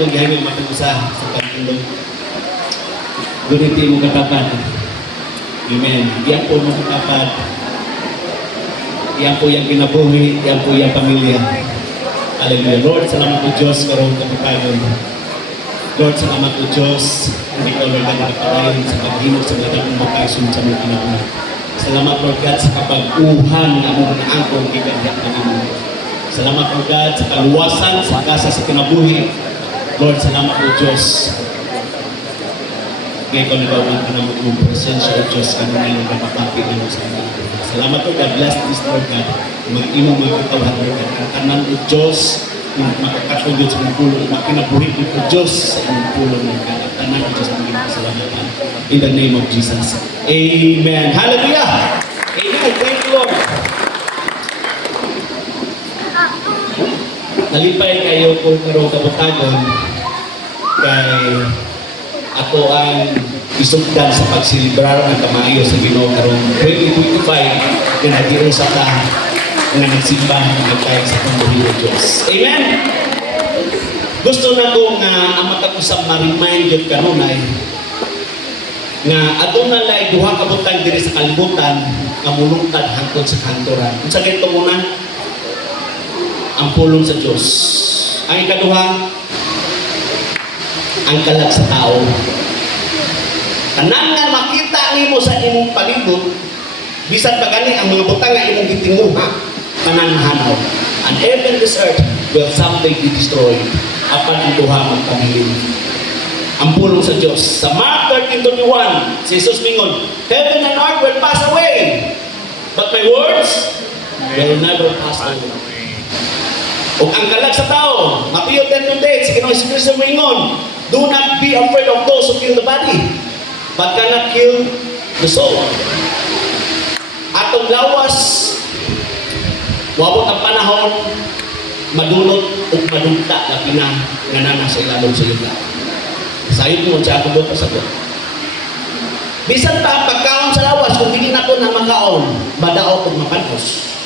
akong gihangin matugusa sa pagtulog. Guniti mo katapat. Amen. Yan po mo katapat. Yan po yung kinabuhi. Yan po yung pamilya. Hallelujah. Lord, salamat po Diyos karong kapatayon. Lord, salamat po Diyos. Hindi ka Lord ang nakapalayon sa paghinog sa mga ng bakasyon sa mga kinabuhi. Salamat Lord God sa kapag-uhan na mo na angkong ikagyak na naman. Salamat po God sa kaluwasan, sa kasa sa kinabuhi. Lord, salamat po Diyos. Ngayon ko nagawa ka na mong presensya o Diyos ka na ngayon na mapapit na mo sa mga. Salamat po God, bless this Lord God. Mag-imong mga katawhan Lord God. Ang tanan o Diyos, makakatulog sa mga pulong, makinabuhi po Diyos sa inyong pulong Lord God. Ang tanan o Diyos ang ginagasalamatan. In the name of Jesus. Amen. Hallelujah! Amen. Thank you Lord. Nalipay kayo kung karong kabutagon kay ako ang isugdan sa pagsilibrar ng kamayo sa Ginoo karong 2025 na nag-iusa ka nga nagsimba ng nagkain sa pamumuhay ng Diyos. Amen? Gusto na ko nga ang matag-usap ma-remind yun kanunay nga aduna lay duha ka butang diri sa kalibutan nga mulungtad hangtod sa kantoran. Unsa kay tumunan? Ang pulong sa Diyos. Ang ikaduha, ang kalag sa tao. Tanan nga makita nimo sa imong palibot, bisan pa gani ang mga butang nga imong gitinguha, tanan mahanaw. And even this earth will someday be destroyed. Apan ang duha magpabilin. Ang pulong sa Diyos. Sa Mark 13:21, si Jesus mingon, heaven and earth will pass away, but my words will never pass away. O ang kalag sa tao, Matthew 10:28, si Ginoong Kristo mingon, do not be afraid of those who kill the body, but cannot kill the soul. Atong lawas, wabot ang panahon, madulot o madugta na pinanganana sa ilalong sa yuta. Sayo mo siya akong doon sa doon. Bisan pa ang pagkaon sa lawas, kung hindi na ito na makaon, madaot o mapanos.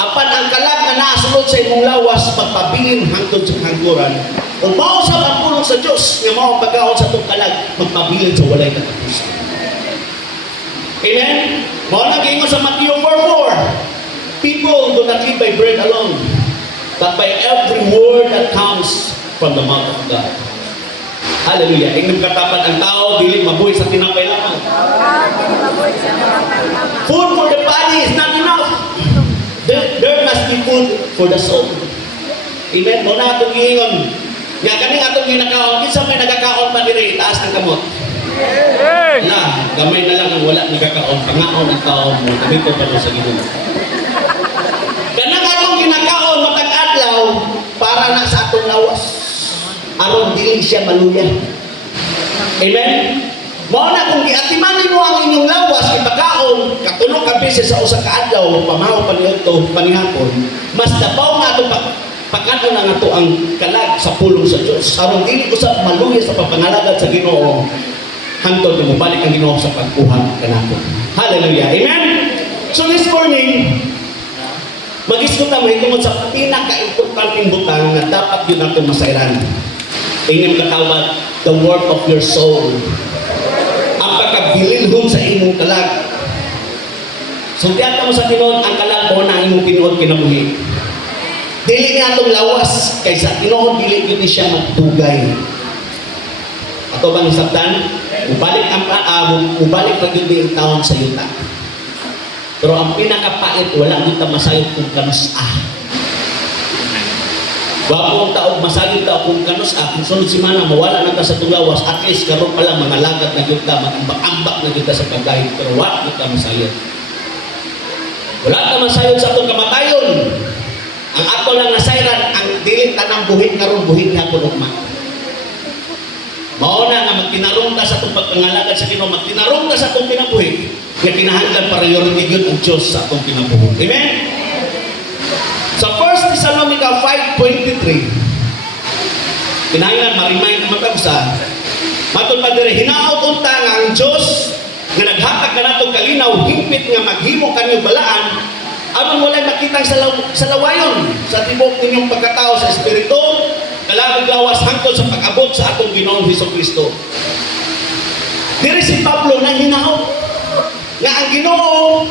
Apan ang kalag na naasulod sa imong lawas, magpabilin hangtod sa hangguran, o mausap ang pulong sa Diyos, nga mao ang pagkaon sa itong kalag, magpabilin sa walay katapusan. Amen? Mao na gingon sa Matthew 4:4, people do not live by bread alone, but by every word that comes from the mouth of God. Hallelujah. Ingnon katapat ang tao, dili mabuhay sa tinapay lamang. Food for the body is not enough. There must be food for the soul. Amen? Muna atong giingon. Nga kaning atong ginakaon, kinsa may nagakaon pa diri, itaas ang kamot. Na, gamay na lang ang wala nagakaon, pangaon ang taon mo, kamito pa sa Ginoo. Kanang atong ginakaon matag adlaw para na sa atong lawas. Aron dili siya maluya. Amen? Mao na kung giatiman nimo ang inyong lawas ipakaon katulog ka beses sa usa ka adlaw pamahaw paniadto panihapon, mas dapaw nga ato pagkaon na ato ang kalag sa pulong sa Dios aron dili usab maluya sa papangalagad sa Ginoo hangtod na mobalik ang Ginoo sa pagkuha kanato. Hallelujah. Amen. So this morning mag-isgot ta mahitungod sa pinaka-importanteng butang nga dapat yun nato masayran. Ingin katawag the work of your soul. Ang pagkabilinhon sa imong kalag. So tiyata mo sa tinuod ang kalag mo na imong tinuod kinabuhi. Dili nga itong lawas kaysa tinuod dili yun siya magtugay. Ato bang isabtan? Mubalik pag yun ang taon sa yuta. Pero ang pinakapait wala kita masayot kung kanus Wapong taog masayod ta kung kanus kung sunod si mana mawala na ta sa tulawas, at least karon pa lang mga lagat na gyud ta, mag-ambak na gyud ta sa pagdahig, pero wa gyud ta masayod. Wala ta masayod sa atong kamatayon. Ang ato lang nasayran ang dili tanang buhit karon buhit hapon ugma. Mao na nga magtinarong ta sa atong pagpangalagad sa Ginoo, magtinarong ta sa atong kinabuhi, nga kinahanglan priority gyud ang Dios sa atong kinabuhi. Amen. Sa 1 Thessalonica 5:23, kinahanglan ma-remind naman ta sa matod pa diri hinaot unta nga ang Dios nga naghatag kanatong kalinaw hingpit nga maghimo kanyo balaan aron walay makitang sa lawayon sa tibok ninyong pagkatao sa espiritu kalabog lawas hangtod sa pag-abot sa atong Ginoong Hesukristo. Diri si Pablo nang hinaot nga ang Ginoo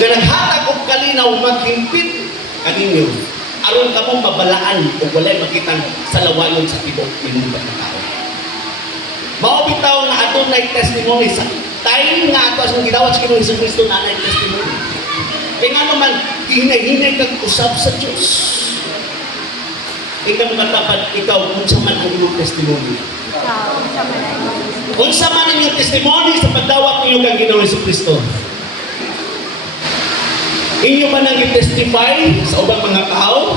nga naghatag og kalinaw maghimpit kaninyo aron kamo mabalaan ug walay makitang salawayon sa tibok inyong pagkatao. Mao bitaw nga adunay testimony sa time nga ato ang gidawat sa Ginoong Hesukristo na nay testimony. Kaya nga naman, hinay-hinay kang usap sa Diyos. Ikaw matapat, ikaw, kung sa man ang iyong testimony. Kung sa man ang iyong testimony sa pagdawat niyo kang Ginoong Hesukristo. Inyo ba nang i-testify sa ubang mga tao?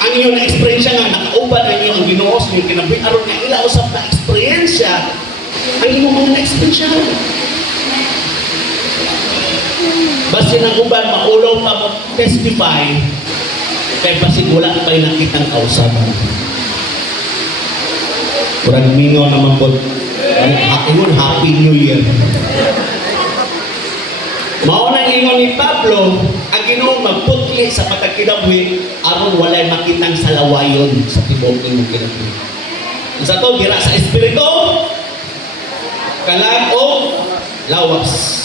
Ang iyong na-experiensya nga, nakauban na niyo ang Ginoo sa iyong kinabuhi, aron nga ila usap na experiensya, ang iyong mga na-experiensya. Basta nang uban, maulaw pa mag-testify, kaya basta wala pa'y nakitang kausapan. Kurang mingaw naman po, ingon, Happy New Year. Maunang ingon ni Pablo, ang Ginoong magputli sa pagkakinabuhi, aron walay makitang salawayon sa tibok ng kinabuhi. Sa to, gira sa espiritu, kalag o lawas.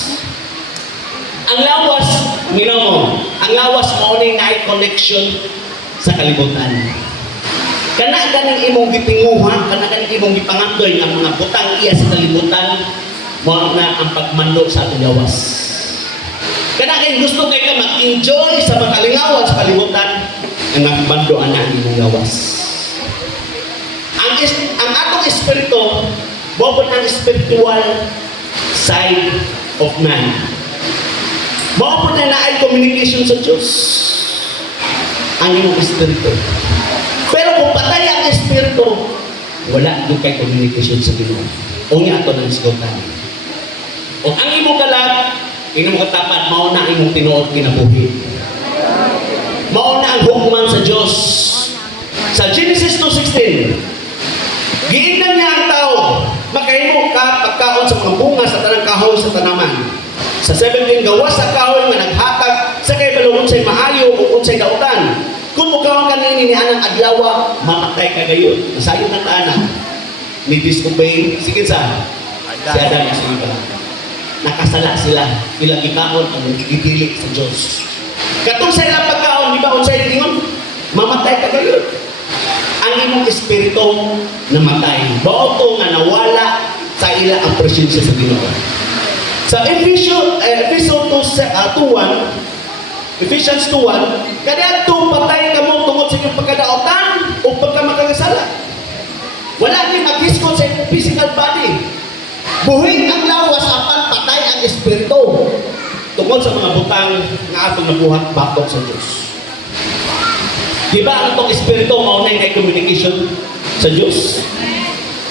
Ang lawas, mo, ang lawas maunay na ay connection sa kalibutan. Kana ganing imong gitinguha, kana ganing imong gipangandoy nga mga butang iya sa kalibutan, mao na ang pagmando sa atong lawas. Kana kay gusto kay ka mag-enjoy sa makalingawan sa kalibutan, ang nagmando ana ang imong lawas. Ang atong espiritu, bobot ang spiritual side of man. Mao po na naay communication sa Diyos ang iyong espiritu. Pero kung patay ang espiritu, wala doon kay communication sa Ginoo. O nga ito ng isgotan. O ang imong kalag, imong katapat, mao na imong tinuod kinabuhi. Mao na ang hukman sa Diyos. Sa Genesis 2:16, giingnan niya ang tao, makahimo ka pagkaon sa mga bunga sa tanang kahoy sa tanaman. Sa 17, gawas sa kahoy nga naghatag sa kay balungon say maayo o unsay dautan. Kung mukaon kanini ni anang adlaw, mamatay ka gayon. Masayo na taana. Ni disobey, sige sa si Adam at si Eva. Nakasala sila. Ilang ikaon ang gigili sa Diyos. Katong sa ilang pagkaon, di ba unsay ingon? Mamatay ka gayon. Ang imong espiritu namatay. Baoto nga nawala sa ila ang presensya sa Ginoo. Sa Ephesians 2:1, kaya ito patay ka mo tungkol sa inyong pagkadaotan o pagka makakasala. Wala din mag-hiskot sa inyong physical body. Buhay ang lawas apan patay ang espiritu tungkol sa mga butang na atong nabuhat batok sa Diyos. Diba ang itong espiritu maunay na communication sa Diyos?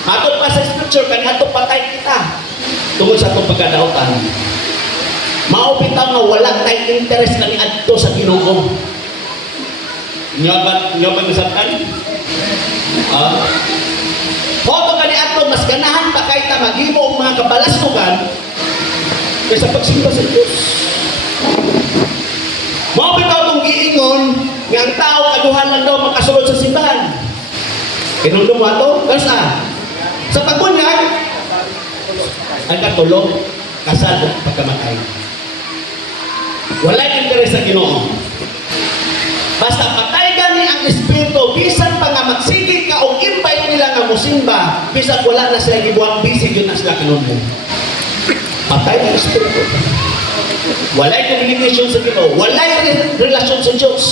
Atong pa sa scripture, kaya ito patay kita tungkol sa itong pagkadautan. Maupitaw na walang tayong interest kani adto sa Ginoo. Nyabat nasabtan? Hoto kani adto mas ganahan pa kay ta maghimo og mga kabalaskugan kaysa pagsimba sa Dios. Maupitaw tong giingon nga ang tao kaduhan lang daw makasulod sa simbahan. Kinundom mo ato? Kasa? Sa pagbunyag, ang katulong, kasal o pagkamatay. Wala interes sa Ginoo. Basta patay gani ang espiritu, bisan pa nga magsigit ka o invite nila nga musimba, bisan wala na sila gibuhat, bisig yun na sila kinunmo. Patay ang espiritu. Walay communication sa Ginoo, walay relasyon sa Diyos.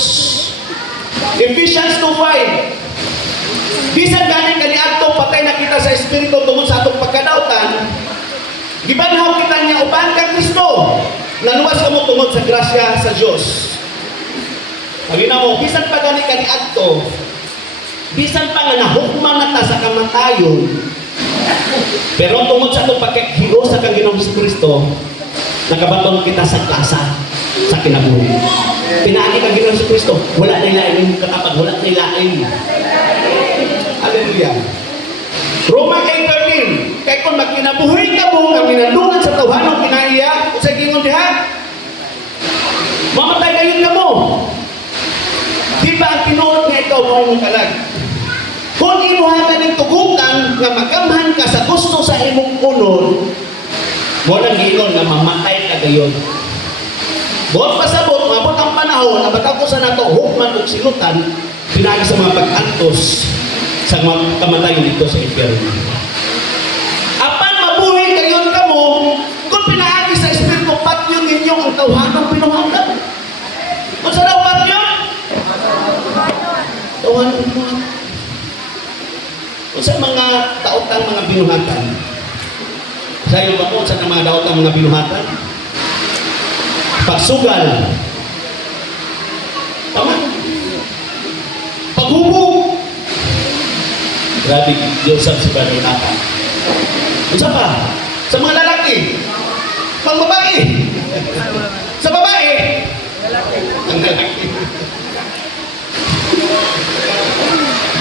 Ephesians 2:5, bisan gani kaniadto patay na kita sa espiritu tungkol sa atong pagkadautan, gibanhaw kita niya uban kang Kristo. Naluwas ka mo tungkol sa grasya sa Diyos. Sabi na mo, bisan pa gani kaniadto, bisan pa nga nahukman na ta sa kamatayon, pero tungkol sa atong pagkakiro sa kang Ginoong Kristo, nakabaton kita sa klasa sa kinabuhi. Pinaani kang Ginoong Kristo, wala na ilain yung katapat, wala na ilain. Hallelujah. Roma 8:13, kaya kung magkinabuhi ka mo, ang minandungan sa tawhanong kinaiya, sa gingon diha, mamatay kayo ka mo. Di ba ang tinuod nga ikaw, mo imong kalag. Kung imuha ka ng tugutan nga magamhan ka sa gusto sa imong unod, mo nang giingon nga mamatay ka gayon. Buot pasabot, mabot ang panahon, nabatag ko sa nato, hukman o silutan, pinagi sa mga pag-antos sa mga kamatayon dito sa impyerno. Apan mabuhay gayon ka mo, kung pinaagi sa Espiritu, patyon ninyo ang tawhanang pinuhanggan. Kung sa daw patyon? Tawhanang pinuhanggan. Kung sa mga taotang mga binuhatan, sa iyo ba po sa mga taotang mga binuhatan? Pagsugal. Tama? Paghubog. Grabe, Diyos sa binuhatan. Kung sa pa? Sa mga lalaki. Pang babae. Sa babae. Ang lalaki.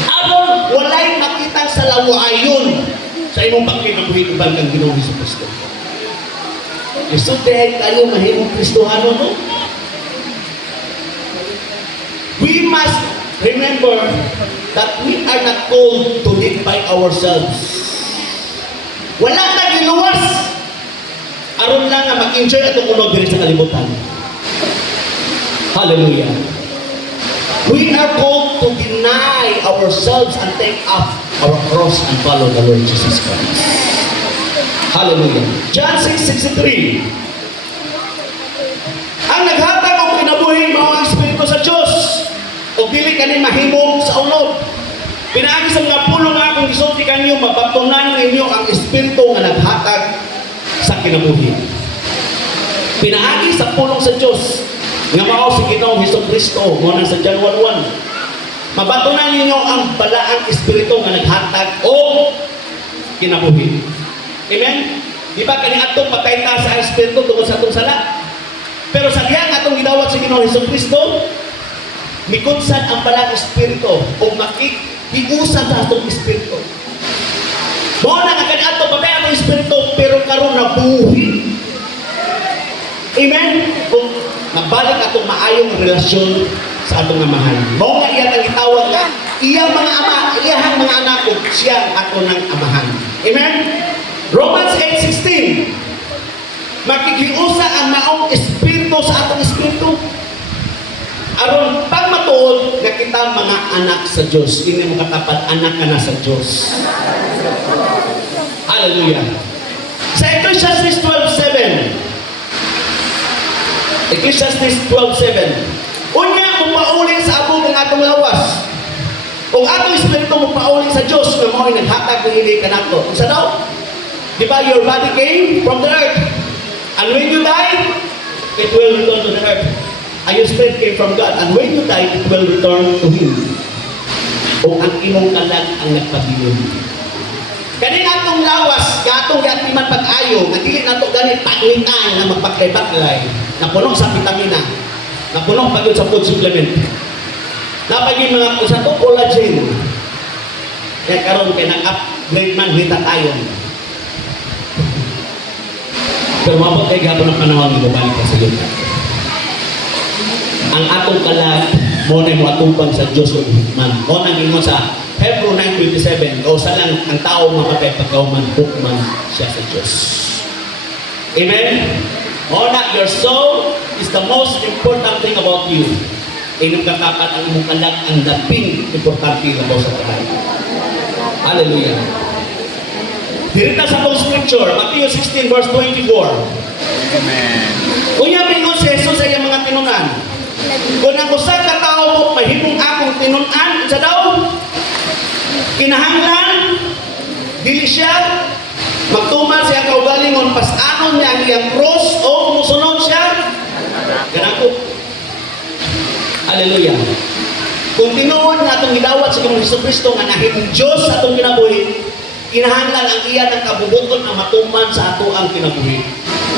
Aron walay makitang salawayon sa imong pagkinabuhi uban kang Ginoong Jesucristo. Isod dahil tayo mahimong Kristohano, no? We must remember that we are not called to live by ourselves. Wala na giluwas. Aron lang na mag-enjoy at umunod diri sa kalibutan. Hallelujah. We are called to deny ourselves and take up our cross and follow the Lord Jesus Christ. Hallelujah. John 6:63. Ang naghatag og kinabuhi mao ang Espiritu sa Dios. O dili kani mahimo sa unod. Pinaagi sa mga pulong nga akong gisulti kanyo, mabatunan ninyo ang Espiritu nga naghatag sa kinabuhi. Pinaagi sa pulong sa Dios nga mao si Ginoong Jesucristo mo nang sa John 1:1. Mabatunan ninyo ang balaang Espiritu nga naghatag o kinabuhi. Amen? Di ba kani atong patay ta sa Espiritu tungod sa atong sala? Pero sa diha nga atong gidawat si Ginoong Jesucristo, mikutsan ang balaang Espiritu o makikigusan sa atong Espiritu. Mo na nga kani atong patay atong Espiritu pero karon nabuhi. Amen? Kung nabalik atong maayong relasyon sa atong amahan. Mao nga iya ang gitawag nga iya mga ama, iyahang mga anak ug siya ato ng amahan. Amen? Romans 8:16. Makikiusa ang maong espiritu sa atong espiritu. Aron pag matuod nga kita mga anak sa Dios, ini mo katapat anak ka na sa Dios. Hallelujah. Sa Ecclesiastes 12:7. Ecclesiastes 12:7. Unya mo pauling sa abog ng atong lawas. Kung atong espiritu mo pauling sa Dios nga mao naghatag ng ili kanato. Unsa daw? Di ba your body came from the earth? And when you die, it will return to the earth. And your spirit came from God. And when you die, it will return to Him. O ang imong kalag ang nagpabilin. Kani atong lawas, katong yatiman pag-ayo, nga dili nato ganit paglingan na magpaklay-paklay, na punong sa vitamina, na punong pagod sa food supplement. Napagin mga usa to collagen. Kaya karon kay nag-upgrade man hita tayo. Pero mabot kay gapon ang panahon nga balik ka sa Dios. Ang atong kalag mo na mo atubang sa Dios ug hukman. Mo nang ingon sa Hebrew 9:27, kausa lang ang tao mapatay pagkauman hukman siya sa Dios. Amen. Mo na your soul is the most important thing about you. Inom katapat ang imong kalag ang daping importante about sa kalag. Hallelujah. Dirita sa pong scripture, Matthew 16:24. Amen. Unya mingon si Jesus sa iyang mga tinunan. Kung ang usa ka tawo mo mahimong akong tinunan, sa daw kinahanglan dili siya magtuman siya kaugalingon pas-anon niya ang iyang cross o musunod siya ganako. Hallelujah. Kung tinuod nga atong gidawat sa Ginoong Jesucristo nga nahimong Dios sa atong kinabuhi, kinahanglan ang iya ng kabubuton ang matuman sa ato ang kinabuhi.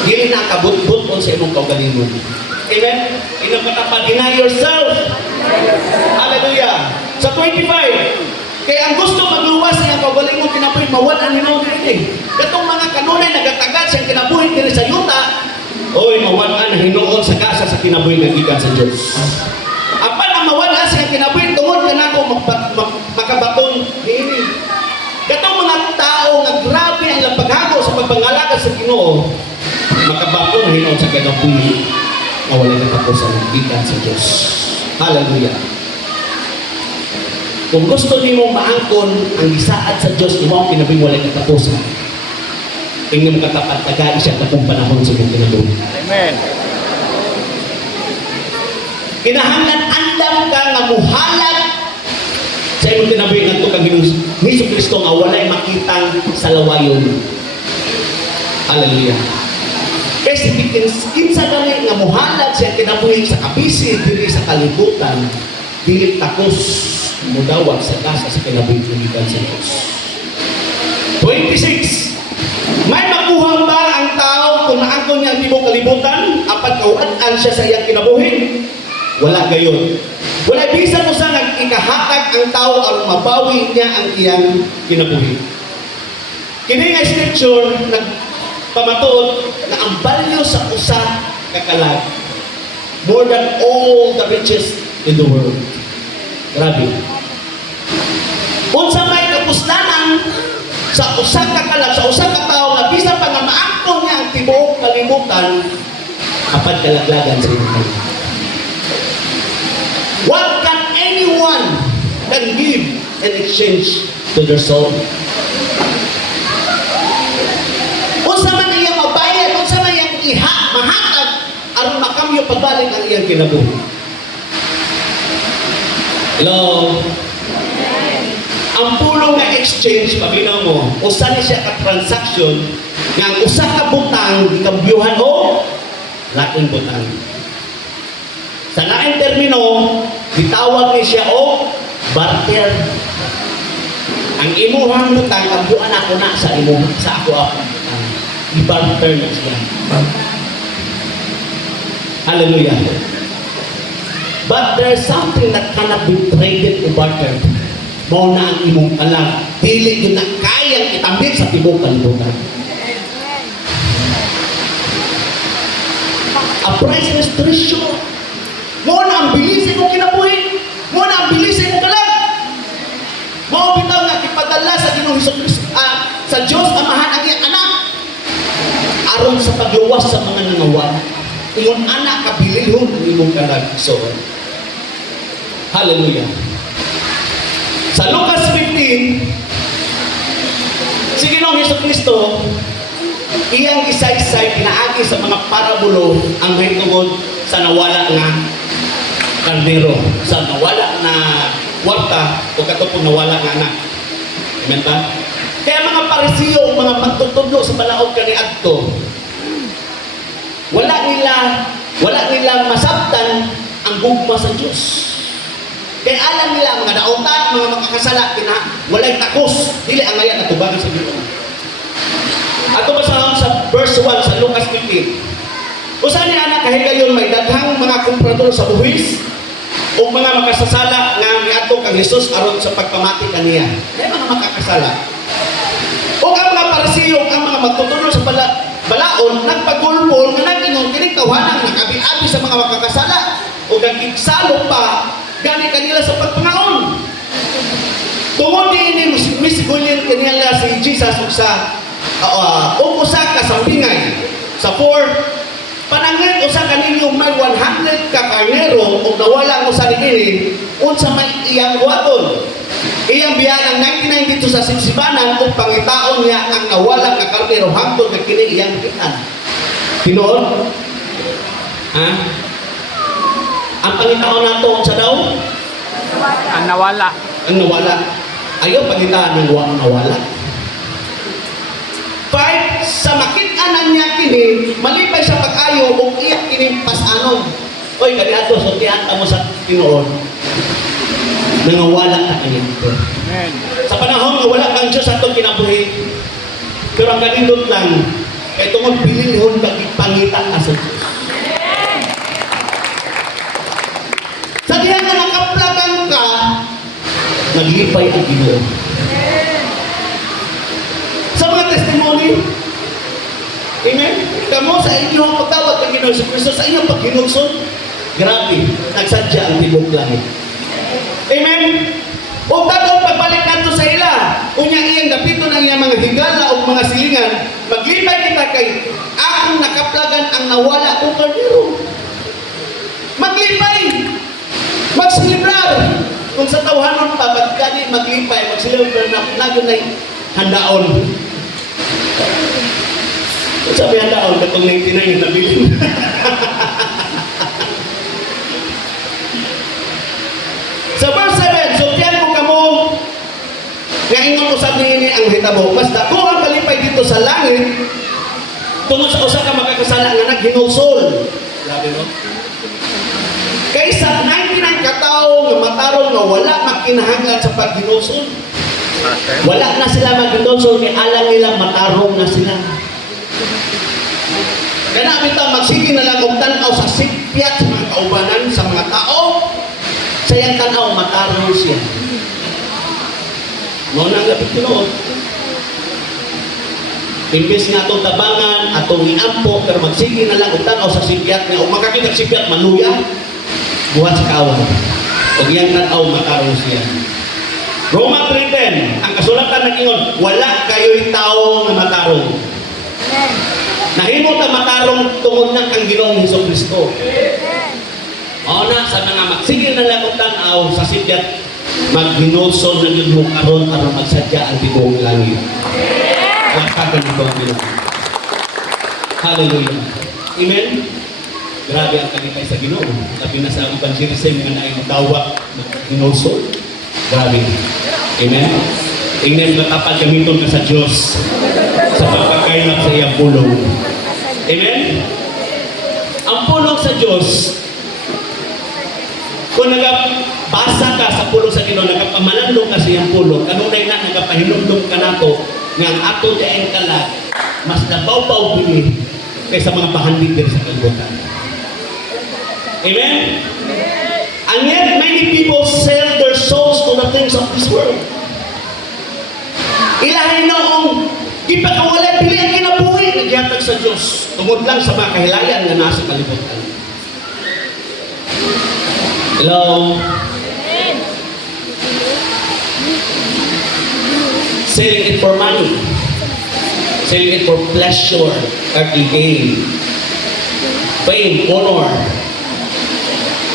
Dili na kabutbuton sa imong kaugalingon. Amen? Inang katapat, deny yourself. Hallelujah. Sa 25, kaya ang gusto magluwas sa iyang kaugalingon kinabuhi, mawalan hinaw dili. Katong mga kanunay nagatagad sa kinabuhi diri sa yuta, oy mawalan na hinuon sa kasa sa kinabuhi nga gikan sa Dios. Apan ang mawalan sa iyang kinabuhi tungod kanako Ginoo, makabako na hinon sa kinabuhi na wala natapusan gikan sa Diyos. Hallelujah. Kung gusto nimo maangkon ang gisaad sa Diyos, imo ang kinabing wala natapusan. Tingnan mo katapat, tagaan siya takong panahon sa mong kinabuhi. Amen. Kinahanglan andam ka nga muhalag sa imong kinabuhi ngadto kang Hesus Kristo nga walay makitang salawayon. Hallelujah. Kasi kinsa gani nga muhalag siya kinabuhi sa kabisi diri sa kalibutan, dili takos mudawat sa kasa sa kinabuhi gikan sa Dios. 26. May makuha ba ang tao kung naangkon niya ang tibok kalibutan apat kauan siya sa iyang kinabuhi? Wala gayon. Wala bisan mo sa nag-ikahatag ang tao aron mabawi niya ang iyang kinabuhi. Kini nga scripture nagpamatuod na ang value sa usa ka kalag more than all the riches in the world. Grabe. Unsa may kapuslanan sa usa ka kalag, sa usa ka tawo nga bisan pa nga maangkon niya ang tibuok kalibutan apat kalaglagan sa iyang kalag. What can anyone can give in exchange to their soul? Unsa man iyang mabayad, unsa man iyang mahatag aron makamyo pagbalik ang iyang kinabuhi. Hello? Ang pulong nga exchange, paminaw mo, usa ni siya ka transaction nga ang usa ka butang gikambyuhan o laking butang. Sa laing termino, gitawag ni siya o barter. Ang imuhang butang, kambyuhan ako na sa imo, sa ako akong butang. I-barter na siya. Hallelujah. But there's something that cannot be traded to barter. Mao na ang imong kalag. Dili yun na kayang itambik sa tibok kalibutan. A priceless treasure. Mao na ang bilis mo kinabuhi. Mao na ang bilis mo kalag. Mao bitaw nga ipadala sa Ginoong Hesus sa Dios Amahan ang iyang anak aron sa pagluwas sa mga nangawan. Ingon anak kabilihon ang imong kalag. So, hallelujah. Sa Lucas 15, si Ginoong Hesus Kristo, iyang isaysay pinaagi sa mga parabulo ang mahitungod sa nawala nga kardero, sa nawala na kwarta o katupong nawala nga anak. Amen ba? Kaya mga Parisiyo, mga pagtutudlo sa balaod kaniadto, wala nila masabtan ang gugma sa Diyos. Kaya alam nila mga daotan, mga makakasala, walay takos, dili ang ngayon at tubangan sa Diyos. Ato ba sa verse 1 sa Lucas 15? Usa ni anak kahigayon may daghang mga komprador sa buhis o mga makasasala nga miadto kang Hesus aron sa pagpamati kaniya. Kaya mga makakasala. O ang mga Parisiyo, ang mga magtutulong sa balaod, nagpagulpol nga nag-ingon kining tawanan nakabi-abi sa mga makakasala o nagkigsalo pa gani kanila sa pagpangaon. Tungod ni misigulin kanila si Jesus sa usa ka sampingay sa 4 panangit usa kaninyo may 100 ka karnero o nawala mo sa nigini unsa may iyang waton iyang biyanang 99 dito sa sipsibanan kung pangitaon niya ang nawala ka karnero hangtod na kini iyang kitan. Tinuod? Ha? Ang pangitaon nato sa daw? Ang nawala. Ang nawala. Ayaw pangitaan ng nawala. 5. Sa makit-anan niya kini, malipay sa pag-ayo o iyak kini pasanon. Oy, kaniadto, so tiyata mo sa tinuod. Nangawala na kaniadto. Amen. Sa panahon nga wala kang Diyos atong kinabuhi, pero ang kanindot lang, kay tungod bilihon kag ipangita ka sa Diyos. Sa diha nga nakaplagan ka, naglipay ang Ginoo. Sa mga testimony, amen? Kamo sa inyong pagtawad ng Ginoo Kristo, sa inyong paghinugsod, grabe, nagsadya ang tibok langit. Amen? O tatong pagbalik nato sa ila, unya iyang dapito ng iyang mga higala o mga silingan, Maglipay kita kay akong nakaplagan ang nawala kong kardero. Maglipay! Magsilibrar! Kung sa tawhanon pa, magkani maglipay, magsilibrar na nagyon na handaon. Kung sabi handaon, katong 99 yung nabili. Sa verse 7, so tiyan mo kamo, nga ingon usab niini ang hitabo, mas dako ang kalipay dito sa langit, tungod sa usa ka makakasala nga naghinulsol. Grabe no? Kaysa 99 katawo nga matarong nga wala makinahanglan sa paghinulsol. Wala na sila maghinulsol kay alam nila matarong na sila. Kana bitaw magsige na lang og tan-aw sa sipyat sa mga kaubanan sa mga tao. Sayang tanaw, matarong siya. Mo nang lapit tinuod. Imbes nga itong tabangan, atong iampo, pero magsige na lang, tanaw sa sipyat nga, o makakita sipyat, manuya, buhat sa kawan. O iyang tanaw, matarong siya. Roma 3:10, ang kasulatan ng ingon, wala kayo'y tao na matarong. Nahimo ta matarong tungod ng ang Ginoong Hesukristo. O na, sa mga magsigil na lang tanaw sa sipyat, maghinulsol na yun mo karon aron magsadya ang tibong langit. Wakagan ito ang Ginoo. Hallelujah. Amen? Grabe ang kanitay sa Ginoo. Sabi na sa evangelism nga na dawa maghinulsol. Grabe. Amen? Amen. Matapad gamiton ka sa Diyos sa pagkakailap sa iyang pulong. Amen? Ang pulong sa Diyos, kung nagabasa ka sa pulong sa Ginoo, nagapamalandong ka sa iyang pulong, kanunay na nagapahinumdum ka nato nga ang ato daing kalat mas nabaw-baw dili kaysa mga pahandig diri sa kalibutan. Amen? And yet many people sell their souls to the things of this world. Ilahay noong ipakawala pili ang kinabuhi nagyatag sa Diyos tungod lang sa mga kahilayan nga nasa kalibutan. Hello? Selling it for money. Selling it for pleasure, earthly gain. Fame, honor.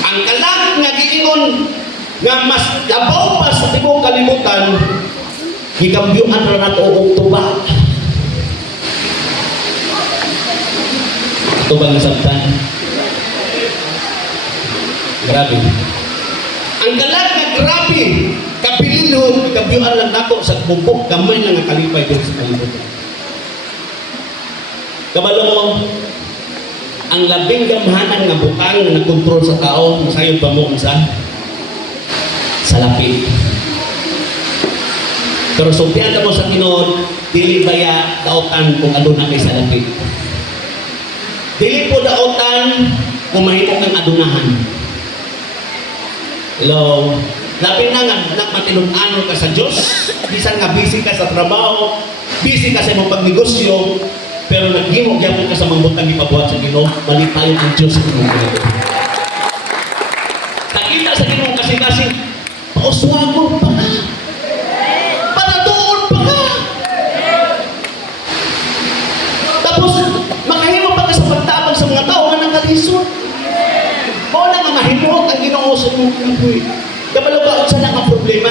Ang kalag nga giingon nga mas labaw pa sa tibong kalibutan, gikambyuan ra nato og tuba. Tuba nga sabtan. Grabe. Ang kalag na grabe, kapililon, kabyuan lang nato sa bubok, kamay lang ang kalipay doon sa kalibutan. Kabalo mo, ang labing gamhanan nga butang na kontrol sa tao, masayod ba mo sa lapit. Pero sumpiyan mo sa Ginoo, dili baya daotan kung aduna kay sa lapit. Dili po daotan kung mahimo kang adunahan. Hello? Labi na nga, matinun-ano ka sa Diyos, bisan nga busy ka sa trabaho, busy ka sa imong pagnegosyo, pero naghimo gyapon ka sa mga butang ipabuhat sa Ginoo, malipayon ang Diyos sa imong ginoo. Nakita sa Ginoo kasi pauswagon pa ka. Panatuon pa ka. Tapos, makahimo pa ka sa pagtabang sa mga tao nga nakalisod. Mao na nga mahimuot ang Ginoo sa imong kinabuhi. Kabalo ba sa lang ang problema?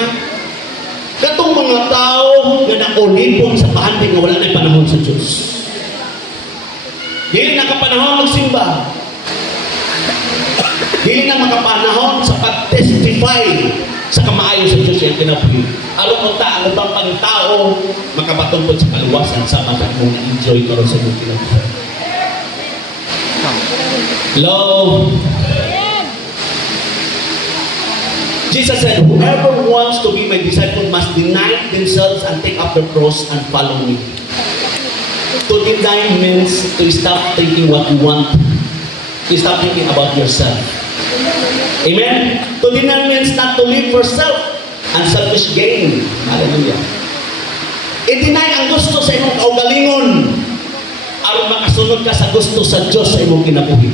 Katong mga tao nga naulipon sa pahandig nga wala na panahon sa Diyos. Dili na kapanahon magsimba. Dili na makapanahon sa pag-testify sa kamaayo sa Diyos yung kinabuhi. Aron unta ang ubang pagtao makapatungkol sa kaluwasan sa mga mong enjoy karon sa imong kinabuhi. Hello? Jesus said, whoever wants to be my disciple must deny themselves and take up their cross and follow me. To deny means to stop thinking what you want. To stop thinking about yourself. Amen? To deny means not to live for self and selfish gain. Hallelujah. I-deny ang gusto sa imong kaugalingon aron makasunod ka sa gusto sa Diyos sa imong kinabuhi.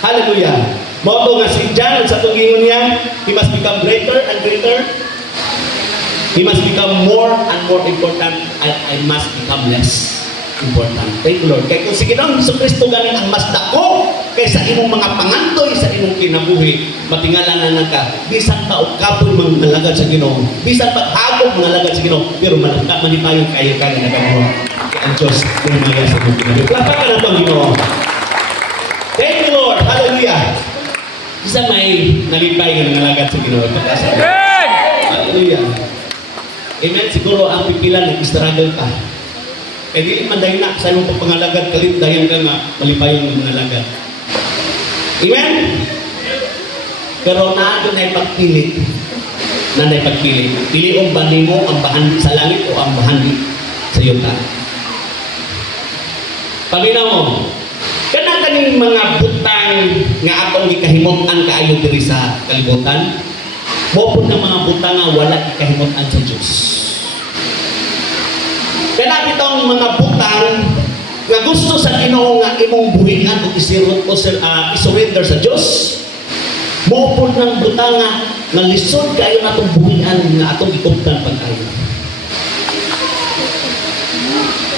Hallelujah. Moto nga si John sa tugingon niya, he must become greater and greater. He must become more and more important, and I must become less. important. Thank you, Lord. Kaya kung si Ginoong Jesucristo ganin ang mas dako kaysa imong mga pangantoy sa imong kinabuhi, matingala na ka, bisan pa og kapoy mga lagad sa Ginoo, bisan pa hagok mga lagad sa Ginoo, pero manipayon kayo nagabuha. Kaya ang Diyos lumaya sa imong kinabuhi. Lapak ka na ito, Ginoo. Thank you, Lord. Hallelujah. Isa may nalipay nga nangalagad sa Ginoo. Amen! Hallelujah. Amen. Siguro ang pipila nag-struggle ka. Kaya di man dahil na sa iyong pagpangalagad, kalit dahil ka nga malipay yung mangalagad. Amen? Pero naado na ipagpili. Na ipagpili. Pili ang bani mo, ang bahandi sa langit o ang bahandi sa yuta. Paginaw mo, kanang mga butang nga atong gikahimutan kaayo diri sa kalibutan, mo po ng mga butang nga wala gikahimutan sa Diyos. Kaya bitong mga butang nga gusto sa Ginoo nga imong buhingan o isurrender sa Diyos, mo po ng butang nga lisod kayo natong buhingan nga atong ikuptan pagkayo.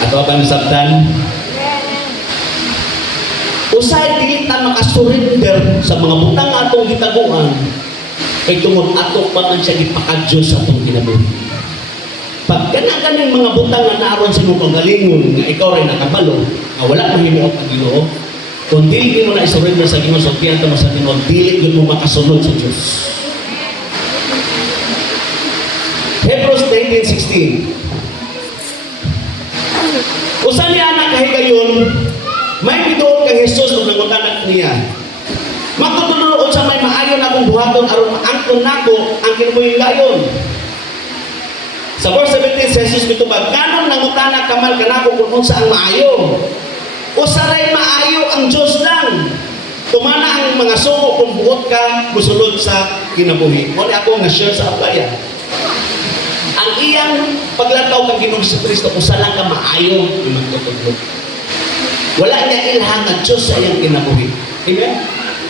Ato ba nasabtan? Usay dili ta makasurrender sa mga butang nga atong gitaguan, kay tungod ato pa man siya gipaka-Diyos sa atong kinabuhi. Pag kanang mga butang nga naaron sa imong kagalingon nga ikaw rin nakabalo, nga wala mahimuot ang Ginoo, kung dili mo na isurrender sa Ginoo, sultihan mo sa Ginoo, dili gyud mo makasunod sa Diyos. Hebrews 19:16. Usa niya anak kahigayon, may biduol kay Jesus ug nanguntanan niya. Magtutulunod sa may maayon akong buhaton aron maangkon nako ang kinabuhing gayon. Sa verse 17 sa Jesus mitubag, kanon nangutana kamal kanako kung unsa ang maayo. Usaray maayo ang Diyos lang. Tumana ang mga sugo kung buot ka musulod sa kinabuhi. Mo ni ako nga share sa aplaya. Ang iyang paglataw kang Ginoong Jesucristo usa lang ka maayo imong tutudlo. Wala niya ilhang ang Diyos sa iyang kinabuhi. Amen?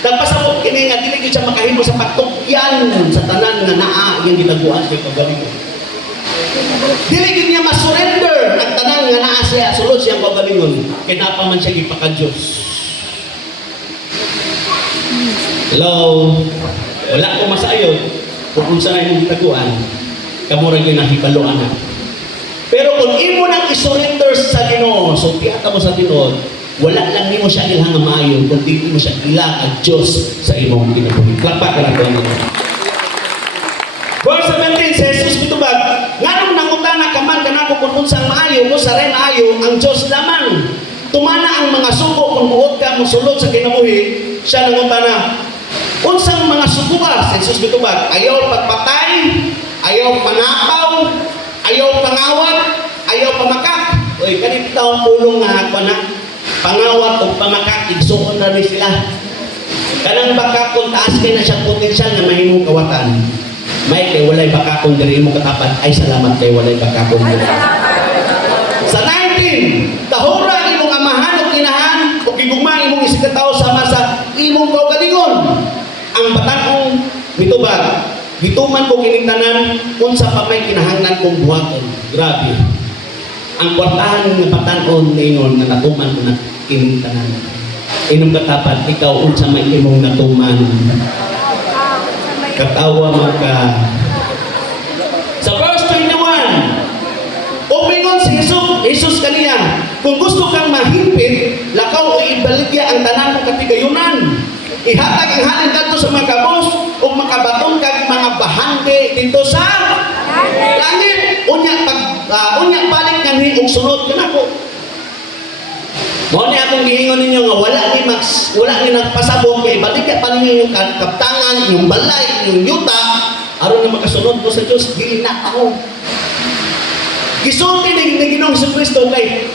Nagpasabot kini nga dili gyud siya makahimo sa pagtukyan sa tanan nga naa iyang gitaguan kay kagalingon. Dili gyud niya ma-surrender ang tanan nga naa siya sulod siyang kagalingon kay napa man siya gipaka-Dios. Hello. Wala ko masayod kung unsa na imong gitaguan. Kamo ra gyud nahibaloan na. Pero kung imo nang isurrender sa Ginoo, so tiyata mo sa Ginoo, wala lang nimo siya ilhang nga maayo, kundi mo siya ilang ang Diyos sa imong kinabuhi. Klapak ka lang doon. Verse 17 sa Jesus mitubag, nganong nangutana ka man kanako kung unsang maayo, mo sa ren maayo ang Diyos lamang. Tumana ang mga sugo kung buot ka mosulod sa kinabuhi, siya nangutana, unsang mga sugo ba? Sa Jesus mitubag, ayaw pagpatay, ayaw panapaw, ayaw pangawat, ayaw pamakak. Oy, kanit taong pulong nga na pangawat o pamakak, igsuon na rin sila. Kanang baka kung taas kayo na siyang potensyal na mahimong kawatan, may kay walay baka kung diri mo katapat, ay salamat kay walay baka kung diri. Sa 19, tahura imong amahan o kinahan o gigugma imong isikataw sama sa imong kaugalingon. Ang batakong mitubag, gituman ko kining tanan unsa pa may kinahanglan kong buhaton. Grabe. Ang kwartahan nga patanon ningon nga natuman ko na kining tanan. Inom katapat ikaw unsa may imong natuman. Katawa man ka. Sa verse 21, umingon si Jesus kaniya, kung gusto kang mahimpit, lakaw o ibaligya ang tanan mong katigayunan. Ihatag ang halin kadto sa mga kabos o makabaton kag mga bahandi dito sa langit. Unya balik kanhi og sunod kanako. Mo ni akong giingon ninyo nga wala ni nagpasabot kay baligya pa ninyo yung kaptangan, yung balay, yung yuta aron na makasunod ko sa Dios, dili na ako. Gisulti ni Ginoong Jesucristo kay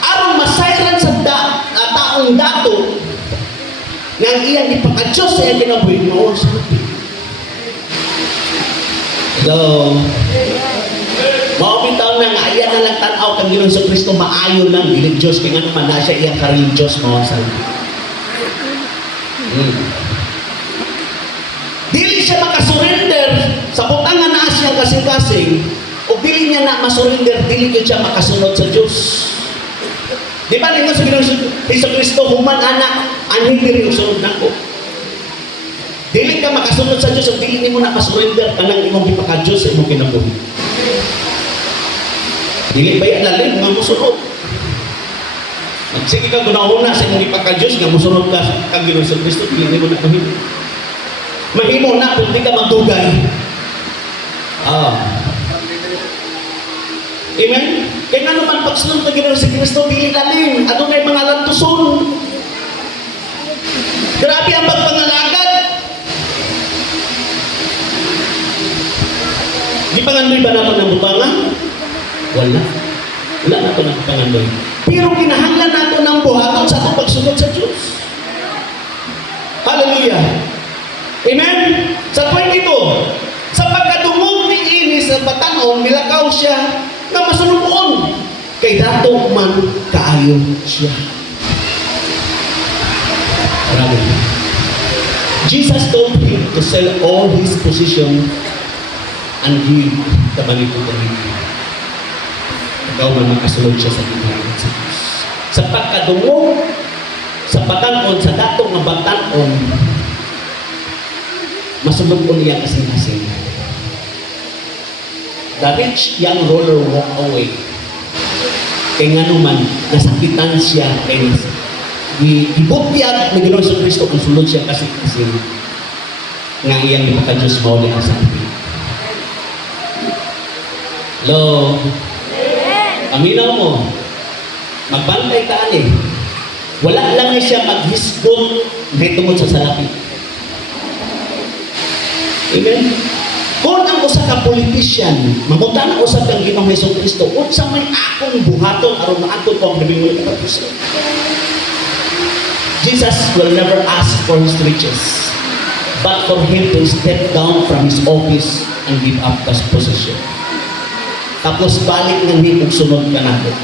aron masayran sa taong dato nga iyang ipaka-Diyos sa iyang kinabuhi mo. Hello. Maupitaw na nga, iyan na lang tanaw kang Ginoong Jesucristo, maayo lang, gilig Diyos, kaya nga naman na siya iyang kariling Diyos mo. Dili siya makasurrender sa butang nga naa siyang kasing-kasing, o dili niya na masurrender, dili ko siya makasunod sa Diyos. Di ba ninyo sa Ginoong Hesus Kristo, human anak, anhin diri usunod nako. Dili ka makasunod sa Dios, ang dili nimo na ka-surrender kanang imong gipaka-Dios sa imong kinabuhi. Dili ba yan lalim nga musunod? Sige ka guna-una sa imong gipaka-Dios nga musunod ka kang Ginoong Hesus Kristo, dili nimo na mahimo. Mahimo na kung di ka magdugay. Amen? Kaya nga naman pagsunod na Ginoong Hesus Kristo, dili lalim. Ano may mga lantuson? Grabe ang pagpangalagad. Di pangandoy ba naman ang butangan? Wala. Wala na ito ng pangandoy. Pero kinahanglan nato ng buhaton sa atong pagsunod sa Diyos. Hallelujah. Amen? Sa 22, sa pagkadungog ni ini sa batanon, milakaw siya na masunugon. Kay dato man kaayo siya. Hallelujah. Jesus told him to sell all his possession and give the money to the needy. Ikaw man makasulod siya sa ginagawa sa Diyos. Sa pagkadungog, sa batanon, sa datong nga batanon, masunod ko niya kasing-kasing. The rich young ruler walked away. Kaya nga naman, nasakitan siya kay ibutyag ni Ginoong Hesus Kristo kung sunod siya kasing-kasing nga iyang ipaka-Diyos maulit ang sabi. Hello? Aminaw mo. Magbantay ka ani. Wala lang na siya maghisgot na tungod sa salapi. Amen? Kung ang usa ka politician, mamutan ang usa kang Ginoong Hesus Kristo, unsa may akong buhaton aron maadto ko ang nabingon ka puso. Jesus will never ask for his riches, but for him to step down from his office and give up his possession. Tapos balik ng hipog sunod ka natin.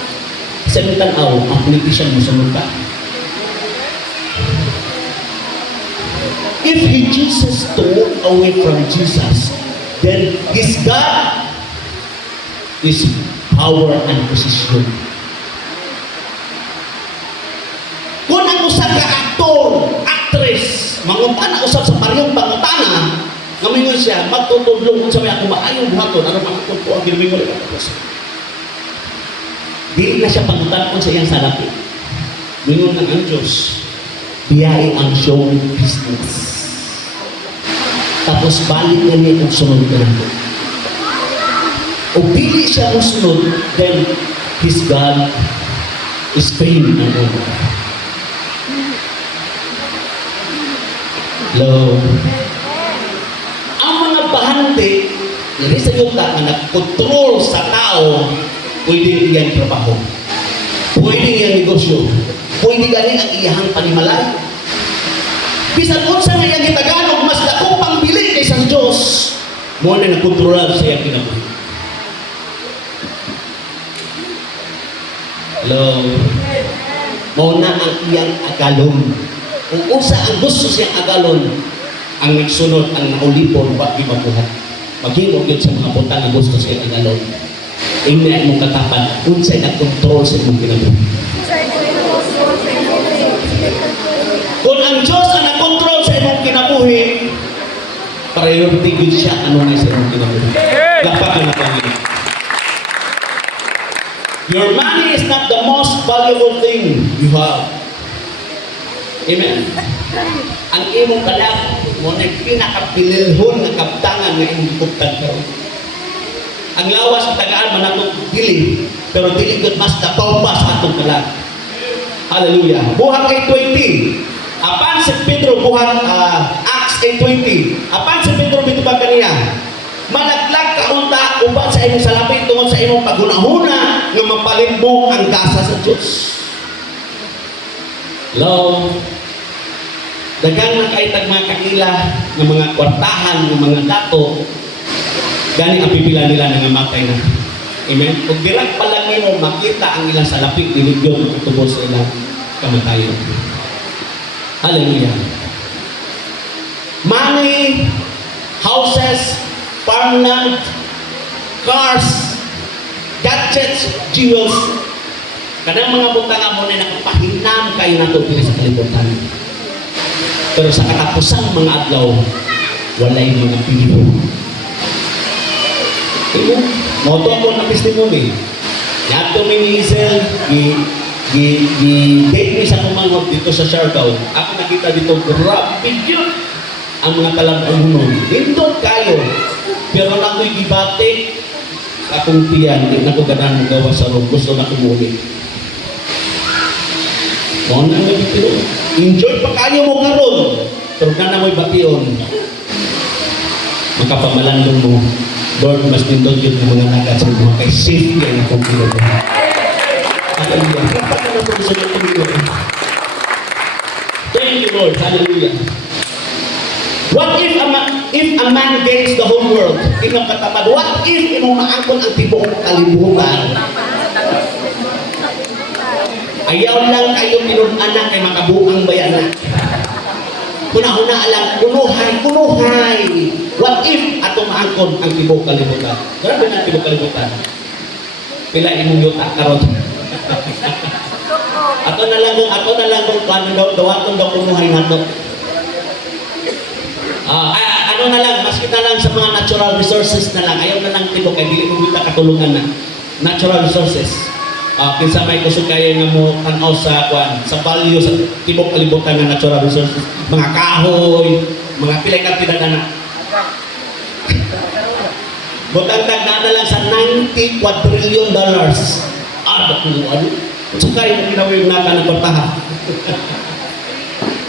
Sa tanaw, ang politician mo sunod ka. If he chooses to walk away from Jesus, then his God is power and position. Kung ang usap ka aktor, actress, mangutana usap sa pariyong pangutana, ngamingon siya, magtutudlong kung sabi ako maayong buhaton, ano makakot ko ang ginamingol at ako. Dili na siya pangutan sa iyang salapi. Mingon ng ang Diyos, biyay ang show business. Tapos balik na niya kung sunod ka natin. O pili siya kung sunod, then his God is fame and honor. Hello? Ang mga bahante, dili sa yuta na nagkontrol sa tao, pwede iyang trabaho, pwede iyang negosyo, pwede gani ang iyahang panimalay. Bisan unsa nga iyang gitagalog, mas dako pang bili kaysa sa Diyos, mo na nagkontrolar sa iyang kinabuhi. Hello? Mo na ang iyang agalon. Kung unsa ang gusto siyang agalon, ang nagsunod, ang naulipon, wag di mabuhat. Maghimog yun sa mga butang na gusto siyang agalon. Ingnan mong katapan, unsay nagkontrol sa imong kinabuhi. Kung ang Diyos ang nagkontrol sa imong kinabuhi, priority yun siya ano na sa imong kinabuhi. Lapakan na Panginoon. Your money is not the most valuable thing you have. Amen. Ang imong kanak mo na pinakapililhon nga kaptangan nga imong kuptan karon. Ang lawas sa tagaan manatong dili, pero dili gud mas tataw pa sa atong kalag. Hallelujah. Buhat 8:20. Apan si Pedro buhat Acts 8:20. Apan si Pedro bitubag kaniya. Malaglag ka unta uban sa imong salapi tungod sa imong paghunahuna nga mapalit mo ang gasa sa Dios. Hello. Daghang na kaitag mga kakila ng mga kwartahan, ng mga dato, gani ang pipila nila nangamatay na. Amen? Kung dirang pa lang mo makita ang ilang salapik, dinigyon matutubos sa ilang kamatayon. Hallelujah. Money, houses, farmland, cars, gadgets, jewels, Kanang mga butanga mo na nakapahinam kayo na diri sa kalibutan. Pero sa katapusang mga adlaw, walay mga pilo. Ito, moto ako na testimony. Yato mi ni Hazel, date mi sa kumangot dito sa Siargao. Ako nakita dito, grabe yun. Ang mga talab-unon. Nindot kayo. Pero na ako'y gibate, akong tiyan, hindi na ko ganang gawa sa room. Gusto na kumuli. Kung ano nga dito, enjoy pa kayo mo karon. Pero ka na mo'y bation. Makapamalandong mo. Lord, mas nindot yun ng mga nagat sa mga kay safety ang akong pinagawa. Hallelujah. Dapat na natin sa mga pinagawa. Thank you, Lord. Hallelujah. What if a man gains the whole world? Inang katapad. What if inong maangkon ang tibuok kalibutan? Ayaw lang kayo pinun-anak kay makabuang bayanan. Kuna-una alam, kunuhay. What if atong maangkon ang tibuok kalibutan? Grabe na ang tibuok kalibutan. Pila imong yuta karon. Ato na lang kung paano dawaton daw kunuhay nato. Ano na lang, mas kita lang sa mga natural resources na lang. Ayaw na lang tibok, kaya dili mo kita katulungan na. Natural resources. Kinsa may kusog kaya nga mo tanaw sa value sa tibok kalibutan ng natural resources. Mga kahoy, mga pilay kang pinadana. Butang-tag na lang sa $90 quadrillion. Bakit ano? So kaya mo ginawa yung naka ng bartaha.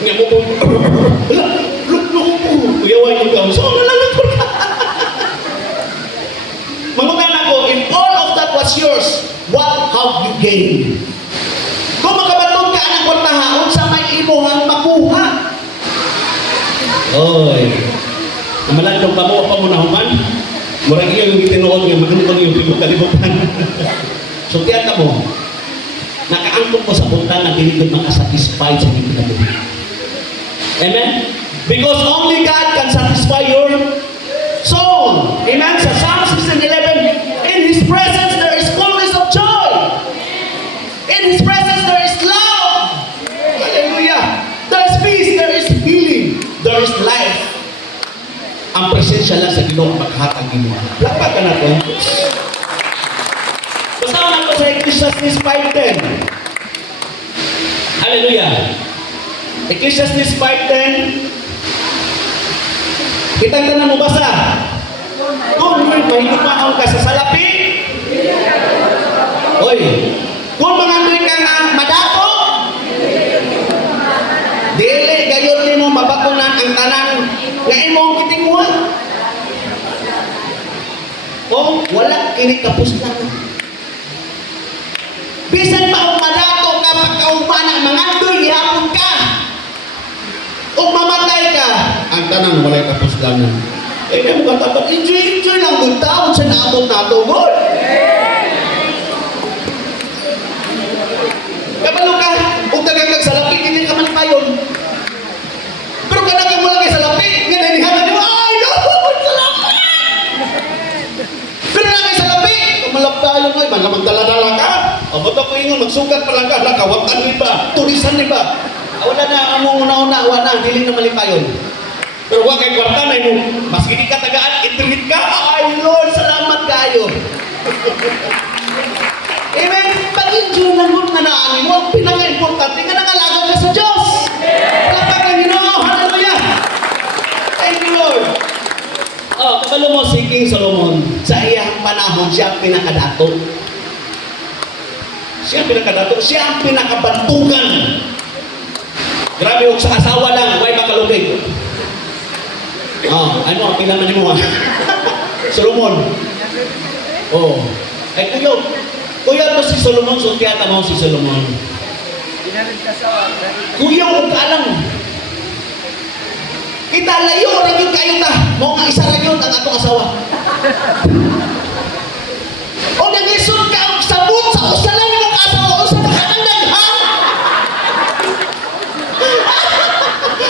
Nga mo po, uyaway yung gawin. So, nalalagod ka. Mangutan ako, if all of that was yours, what have you gained? Kung makabatong ka ng kwartahaon sa may imuhang makuha. Oy. Namalandong pa mo na human. Murang iyo yung itinuon nga magandang yung kalibutan. So, tiyan ka mo, nakaangkot mo sa punta na dinigod makasatisfy sa iyong kinabuhi. Amen? Because only God can satisfy your soul. Amen? Sa Psalm 16:11, in His presence there is fullness of joy. In His presence there is love. Hallelujah. There is peace, there is healing, there is life. Ang presensya lang sa Ginoo ang maghatag Ginoo. Lapat ka na ito. Basahan ko sa Ecclesiastes 5:10. Hallelujah. Ecclesiastes 5:10. Kitang na mo basa. Kung mahigupaan ka sa salapi. Oy. Kung mangandoy ka nga madako. Dili gayon nimo mabakunan ang tanan nga imong gitinguhan. O wala kini kapuslan. Bisan pa og madako ka pagkaugma na mangandoy gihapon ka. O mamatay ka, ang tanan walay kapusdanan. Kaya mo katapat, enjoy lang good taon sa naabot nato, God. Kabalo ka, kung tagagag sa lapi, hindi ka malipayon. Pero kadagag mo lang kayo sa lapi, nga nanihangan mo, ay, Lord, salamat! Pero na kayo sa lapi, kung malaptayon mo, magdala-dala ka. O, ba't ako ingon, magsugat pa lang ka, nakawatan ni ba, turisan ni ba? Wala na among una-una, wala, dili na malipayon. Pero huwag kay kwarta na mo, mas hindi ka tagaan, itrimit ka, ay Lord, salamat kayo. Amen? Pag-enjoy lang mo na naamin mo, pinaka-importante ka nangalagaw ka sa Diyos. Lapat ka Ginoo, hallelujah. Thank you, Lord. Kabalo mo si King Solomon, sa iyang panahon, siya ang pinakadato. Siya ang pinakabantugan. Grabe, huwag sa asawa lang, huwag makalugay. Ano, pila man mo ha? Solomon. Ay, kuya mo si Solomon, so tiyata mo si Solomon. Kuya mo ka alam. Kita layo, rin kayo ta. Mo nga isa rin yun ang atong asawa. O nag-isod ka, sabot sa usalan yung asawa, o sa nakanandag, ha?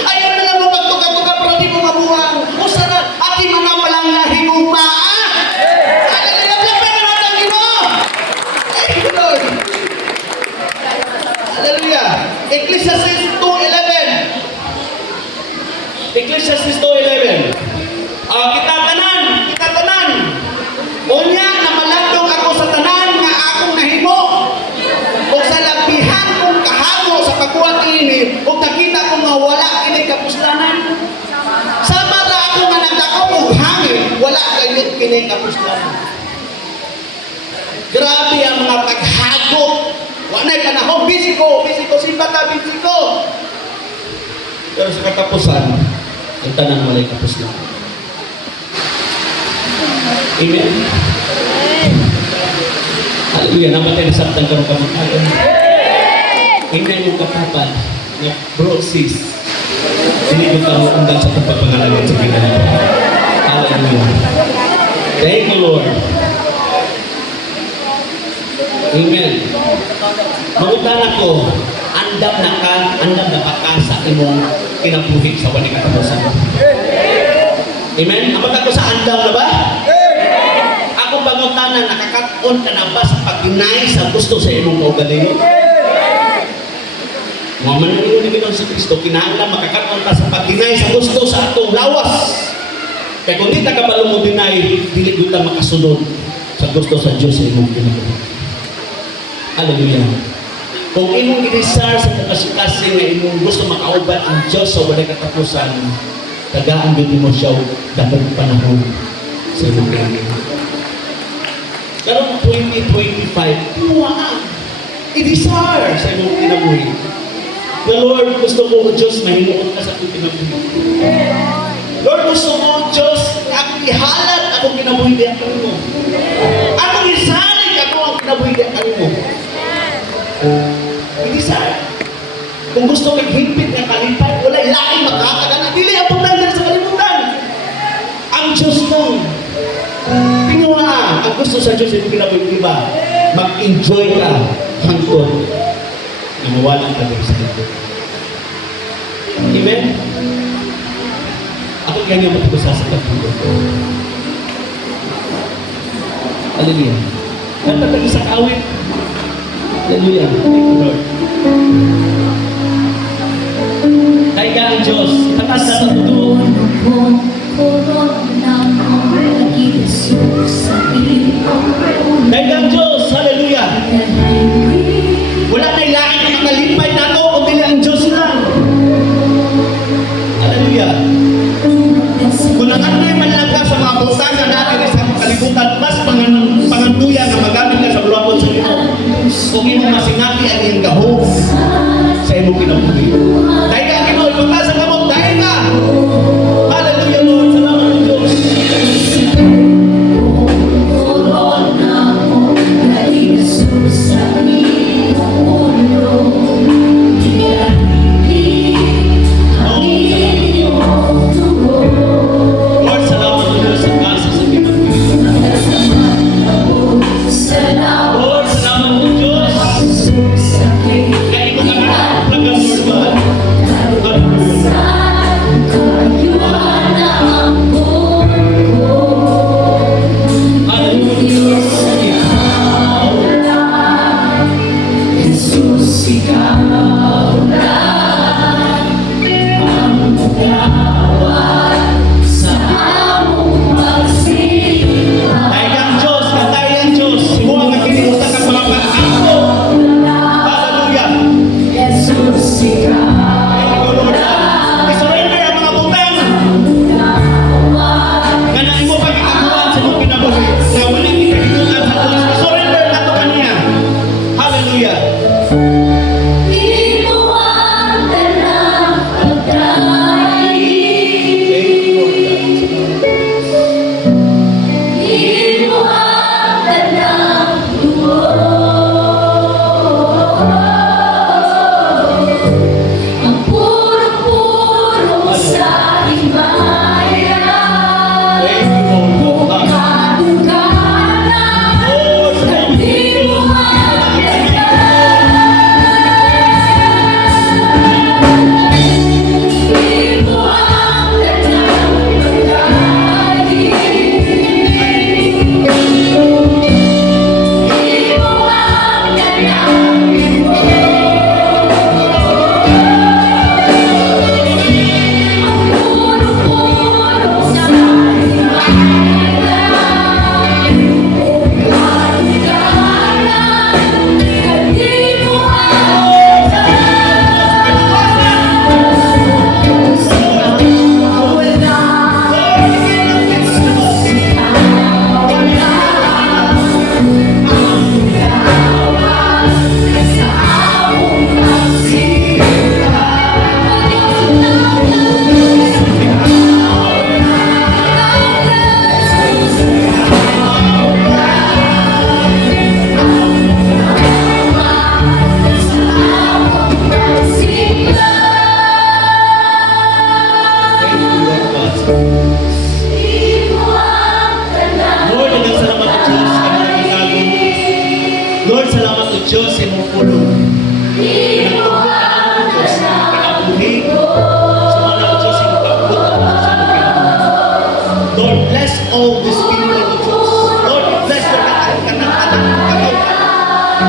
Ayaw na lang mo pagtuka-tuka pero di mo mabuhang. O sana, ati man na palang higuma. Hallelujah! Lapan na natin, Ginoo! Thank you, Lord. kini kapuslanan. Grabe ang mga paghagok. Wanay panahon, busy ko, simba ka, busy ko. Pero sa katapusan, ang tanang walay kapuslanan. Amen? Hallelujah, namatay na sabtang karong kamatayan. Amen yung kapapad na bro, sis. Hindi ko tao undang sa pagpapangalaman sa pinagawa. Hallelujah. Thank you, Lord. Amen. Magutan ako, andam na ka sa imong kinabuhi sa wali katapusan. Amen? Amag ako sa andam na ba? Ako pangutanan, nakakaon ka na ba sa pag-inay sa gusto sa imong kaugalingon? Mga manunod ni Ginoong si Kristo, kinahanglan makakaroon ka sa pag-deny sa gusto sa atong lawas. Kaya kung di ka kabalo mo deny, dili ko ka makasunod sa gusto sa Diyos sa imong ginagawa. Hallelujah. Kung imong ginisar sa kasikasing na imong gusto makauban ang Diyos sa walay katapusan, tagaan din mo siya dapat panahon sa imong ginagawa. Karong 2025, puwaan. I-desire sa imong kinabuhi. The Lord, gusto ko, Diyos, mahinuot ka sa akong kinabuhi. Lord, gusto ko, Diyos, akong ihalat akong kinabuhi di ang mo. Akong isalig ako ang kinabuhi di ang mo. I-desire. Kung gusto kong himpit ng kalipay, wala ilaking makakagana. Dili ang pagdandar sa kalimutan. Ang Diyos lang. Tingnan, ang gusto sa Diyos yung kinabuhi, di ba? Mag-enjoy ka hangtod na mawalan ka din sa ito. Amen? Ako ganyan matapos-sasakap dito. Hallelujah. Kanta tayo sa kawit. Hallelujah. Thank you, Lord. Kaya ka ang Diyos. Tatas na sa totoo. Kaya ka ang Diyos. Hallelujah. Wala na ilahin na makalipay na ako kung hindi ang Diyos lang. Hallelujah. Kung nakatoy man lang ka sa mga busagan natin sa kalibutan, mas pangantuya na magamit ka sa bulabot sa iyo. Kung imo masingati ang iyong gahong sa imong kinabuhi. Dahil ka, Ginoo, ipagpasa ka mo, dahil ka. Hallelujah, Lord. Salamat ng Diyos. Lord, salamat ng Diyos sa basa sa kinabuhi.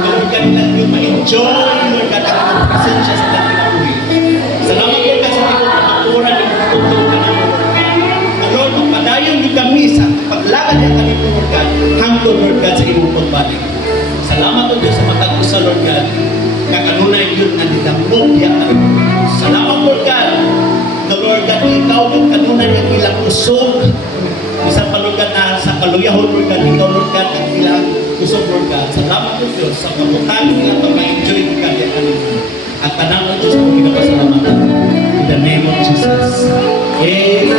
Lord God, ilang yung ma-enjoy, Lord God, ang iyong presensya sa ilang kinabuhi. Salamat, Lord God, sa iyong kapaturan ng tutulong ka naman, Lord God. Lord, magpadayon yung kami sa paglakad ng kami, Lord God, hangtod, Lord God, sa iyong pagbalik. Salamat, O Diyos, sa matag sa Lord God, kakanunay yun na nidamog niya kami. Salamat, Lord God, na Lord God, ikaw yung kanunay ang ilang usog. Isang palugad na sa kaluyahon, Lord God, ikaw, Lord God, ang ilang usog, Lord God. Salamat, O Diyos, sa kabutan nila ito ma-enjoy yung kanya kanina. At tanang, O Diyos, kung pinapasalamatan. In the name of Jesus. Amen.